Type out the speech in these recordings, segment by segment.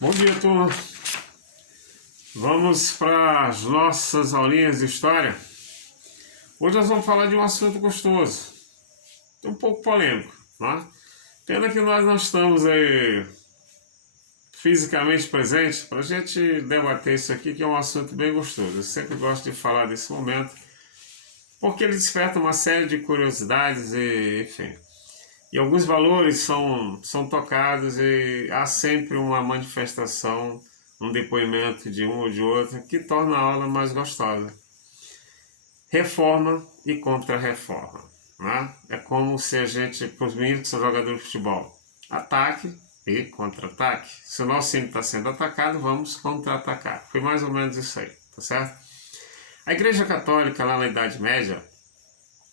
Bom dia, turma. Vamos para as nossas aulinhas de história. Hoje nós vamos falar de um assunto gostoso, um pouco polêmico, né? Pena que nós não estamos aí fisicamente presentes para a gente debater isso aqui, que é um assunto bem gostoso. Eu sempre gosto de falar desse momento, porque ele desperta uma série de curiosidades e, enfim. E alguns valores são tocados e há sempre uma manifestação, um depoimento de um ou de outro que torna a aula mais gostosa. Reforma e contra-reforma, né? É como se a gente, para os meninos que são jogadores de futebol, ataque e contra-ataque. Se o nosso time está sendo atacado, vamos contra-atacar. Foi mais ou menos isso aí, tá certo? A Igreja Católica, lá na Idade Média,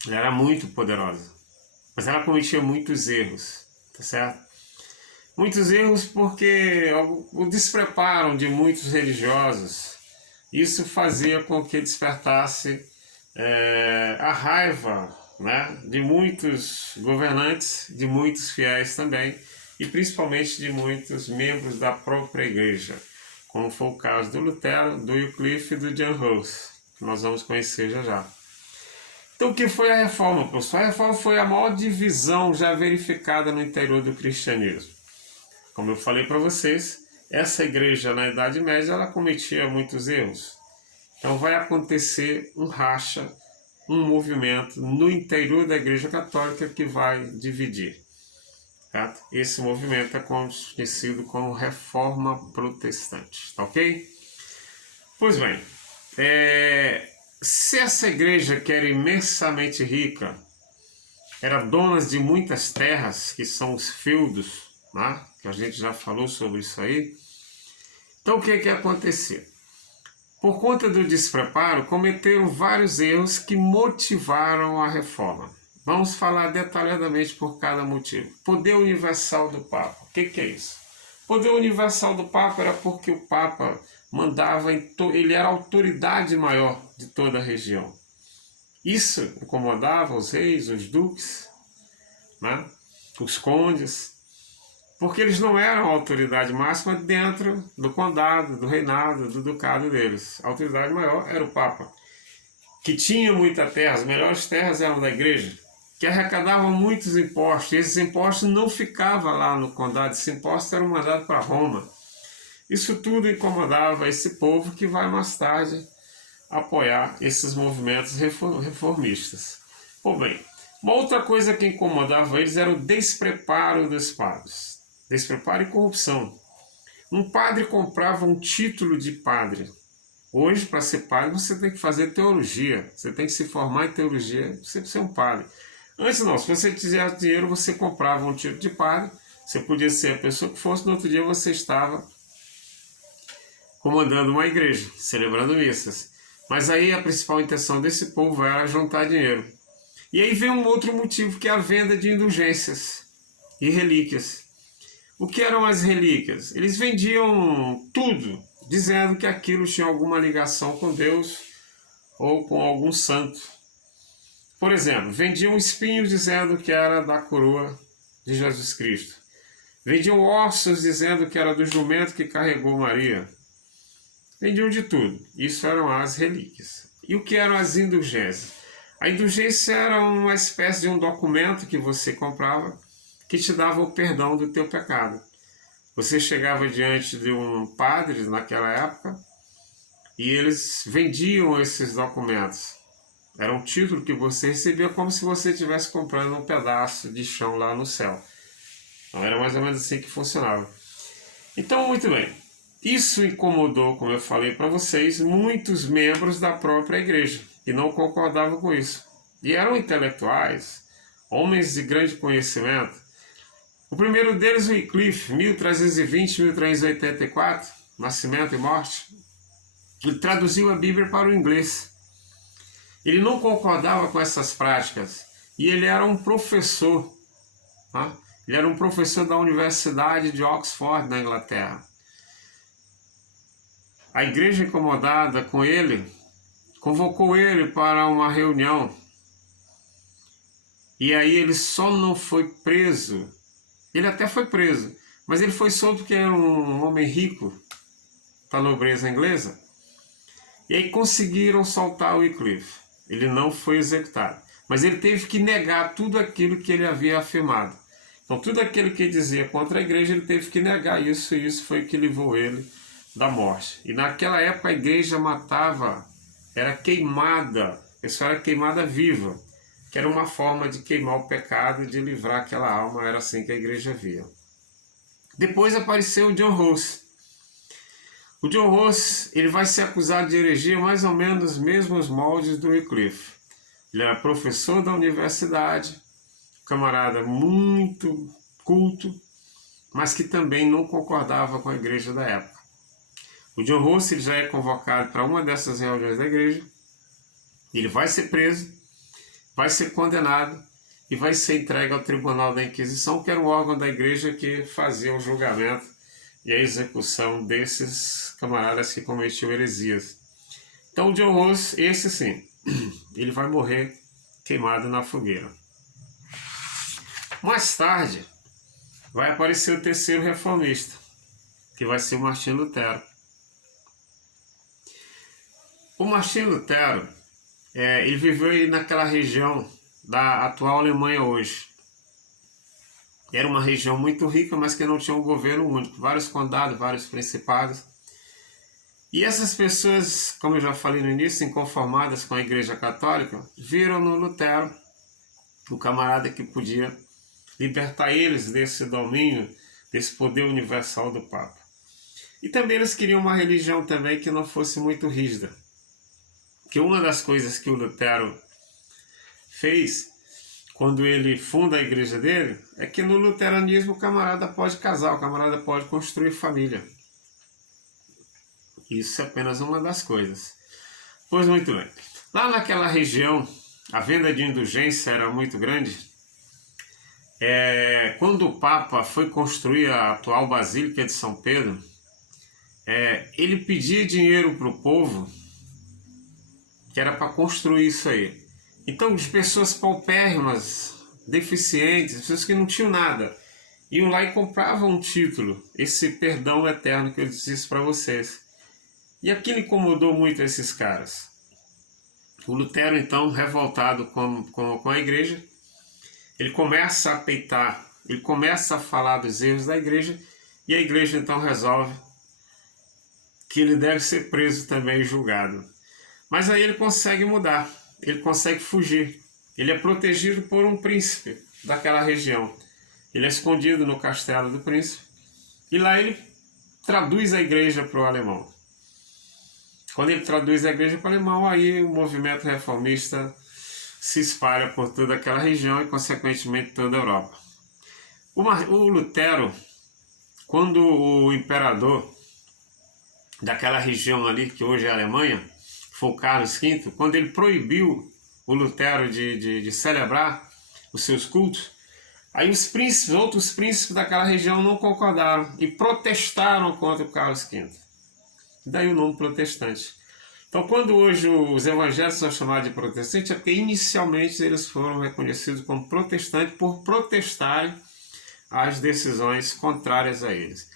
ela era muito poderosa, mas ela cometia muitos erros, tá certo? Muitos erros porque o despreparo de muitos religiosos, isso fazia com que despertasse a raiva, né, de muitos governantes, de muitos fiéis também, e principalmente de muitos membros da própria igreja, como foi o caso do Lutero, do Wycliffe e do John Hus, que nós vamos conhecer já já. Então, o que foi a reforma, professor? A reforma foi a maior divisão já verificada no interior do cristianismo. Como eu falei para vocês, essa igreja na Idade Média ela cometia muitos erros. Então vai acontecer um racha, um movimento no interior da Igreja Católica que vai dividir. Certo? Esse movimento é conhecido como Reforma Protestante. Tá ok? Pois bem, se essa igreja que era imensamente rica, era dona de muitas terras, que são os feudos, né? Que a gente já falou sobre isso aí. Então o que aconteceu? Por conta do despreparo, cometeram vários erros que motivaram a reforma. Vamos falar detalhadamente por cada motivo. Poder universal do Papa. O que é isso? Poder universal do Papa era porque o Papa mandava, ele era a autoridade maior de toda a região. Isso incomodava os reis, os duques, né? Os condes, porque eles não eram a autoridade máxima dentro do condado, do reinado, do ducado deles. A autoridade maior era o Papa, que tinha muita terra, as melhores terras eram da igreja, que arrecadavam muitos impostos, e esses impostos não ficavam lá no condado, esses impostos eram mandados para Roma. Isso tudo incomodava esse povo que vai mais tarde apoiar esses movimentos reformistas. Pô, bem, uma outra coisa que incomodava eles era o despreparo dos padres. Despreparo e corrupção. Um padre comprava um título de padre. Hoje, para ser padre, você tem que fazer teologia. Você tem que se formar em teologia para você ser um padre. Antes não, se você tivesse dinheiro, você comprava um título de padre. Você podia ser a pessoa que fosse, no outro dia você estava comandando uma igreja, celebrando missas. Mas aí a principal intenção desse povo era juntar dinheiro. E aí vem um outro motivo, que é a venda de indulgências e relíquias. O que eram as relíquias? Eles vendiam tudo, dizendo que aquilo tinha alguma ligação com Deus ou com algum santo. Por exemplo, vendiam espinhos dizendo que era da coroa de Jesus Cristo. Vendiam ossos dizendo que era do jumento que carregou Maria. Vendiam de tudo. Isso eram as relíquias. E o que eram as indulgências? A indulgência era uma espécie de um documento que você comprava que te dava o perdão do teu pecado. Você chegava diante de um padre naquela época e eles vendiam esses documentos. Era um título que você recebia como se você estivesse comprando um pedaço de chão lá no céu. Então era mais ou menos assim que funcionava. Então, muito bem. Isso incomodou, como eu falei para vocês, muitos membros da própria igreja, que não concordavam com isso. E eram intelectuais, homens de grande conhecimento. O primeiro deles, o Wycliffe, 1320-1384, nascimento e morte, ele traduziu a Bíblia para o inglês. Ele não concordava com essas práticas e ele era um professor, tá? Ele era um professor da Universidade de Oxford, na Inglaterra. A igreja, incomodada com ele, convocou ele para uma reunião. E aí ele só não foi preso. Ele até foi preso, Mas ele foi solto porque era um homem rico da nobreza inglesa. E aí conseguiram soltar o Wycliffe. Ele não foi executado. Mas ele teve que negar tudo aquilo que ele havia afirmado. Então tudo aquilo que ele dizia contra a igreja, ele teve que negar isso, e isso foi o que levou ele da morte. E naquela época a igreja matava, era queimada, a pessoa era queimada viva, que era uma forma de queimar o pecado e de livrar aquela alma, era assim que a igreja via. Depois apareceu o John Ros. O John Ros, ele vai ser acusado de heresia mais ou menos nos mesmos moldes do Wycliffe. Ele era professor da universidade, camarada muito culto, mas que também não concordava com a igreja da época. O John Ros, ele já é convocado para uma dessas reuniões da igreja, ele vai ser preso, vai ser condenado e vai ser entregue ao Tribunal da Inquisição, que era um órgão da igreja que fazia o julgamento e a execução desses camaradas que cometiam heresias. Então o John Ros, esse sim, ele vai morrer queimado na fogueira. Mais tarde, vai aparecer o terceiro reformista, que vai ser o Martinho Lutero. O Martinho Lutero, ele viveu aí naquela região da atual Alemanha hoje. Era uma região muito rica, mas que não tinha um governo único, vários condados, vários principados. E essas pessoas, como eu já falei no início, inconformadas com a Igreja Católica, viram no Lutero o camarada que podia libertar eles desse domínio, desse poder universal do Papa. E também eles queriam uma religião também que não fosse muito rígida. Que uma das coisas que o Lutero fez quando ele funda a igreja dele é que no luteranismo o camarada pode casar, o camarada pode construir família. Isso é apenas uma das coisas. Pois muito bem. Lá naquela região, a venda de indulgência era muito grande. Quando o Papa foi construir a atual Basílica de São Pedro, ele pedia dinheiro para o povo, que era para construir isso aí. Então, as pessoas paupérrimas, deficientes, pessoas que não tinham nada, iam lá e compravam um título, esse perdão eterno que eu disse para vocês. E aquilo incomodou muito esses caras. O Lutero, então, revoltado com a igreja, ele começa a peitar, ele começa a falar dos erros da igreja, e a igreja, então, resolve que ele deve ser preso também e julgado. Mas aí ele consegue mudar, ele consegue fugir. Ele é protegido por um príncipe daquela região. Ele é escondido no castelo do príncipe. E lá ele traduz a igreja para o alemão. Quando ele traduz a igreja para o alemão, aí o movimento reformista se espalha por toda aquela região e, consequentemente, toda a Europa. O Lutero, quando o imperador daquela região ali, que hoje é a Alemanha, foi o Carlos V, quando ele proibiu o Lutero de celebrar os seus cultos, aí os príncipes, outros príncipes daquela região não concordaram e protestaram contra o Carlos V. Daí o nome protestante. Então, quando hoje os evangélicos são chamados de protestantes, é porque inicialmente eles foram reconhecidos como protestantes por protestarem às decisões contrárias a eles.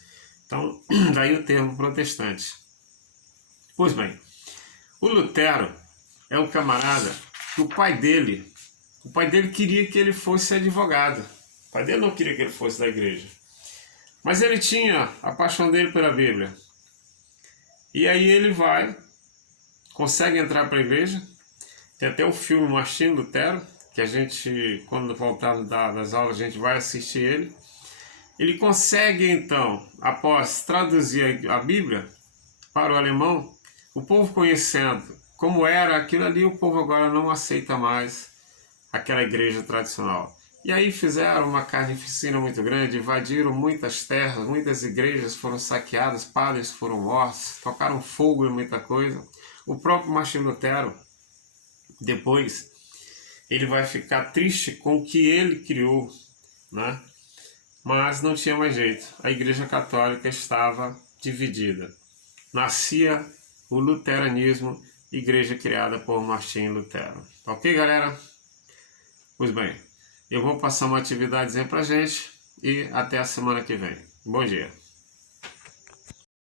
Então, daí o termo protestante. Pois bem, o Lutero é um camarada que o pai dele queria que ele fosse advogado. O pai dele não queria que ele fosse da igreja. Mas ele tinha a paixão dele pela Bíblia. E aí ele consegue entrar para a igreja. Tem até o filme Martinho Lutero, que a gente, quando voltar das aulas, a gente vai assistir ele. Ele consegue, então, após traduzir a Bíblia para o alemão, o povo conhecendo como era aquilo ali, o povo agora não aceita mais aquela igreja tradicional. E aí fizeram uma carnificina muito grande, invadiram muitas terras, muitas igrejas foram saqueadas, padres foram mortos, tocaram fogo em muita coisa. O próprio Martinho Lutero, depois, ele vai ficar triste com o que ele criou, né? Mas não tinha mais jeito. A Igreja Católica estava dividida. Nascia o luteranismo, igreja criada por Martinho Lutero. Ok, galera? Pois bem, eu vou passar uma atividadezinha pra gente e até a semana que vem. Bom dia.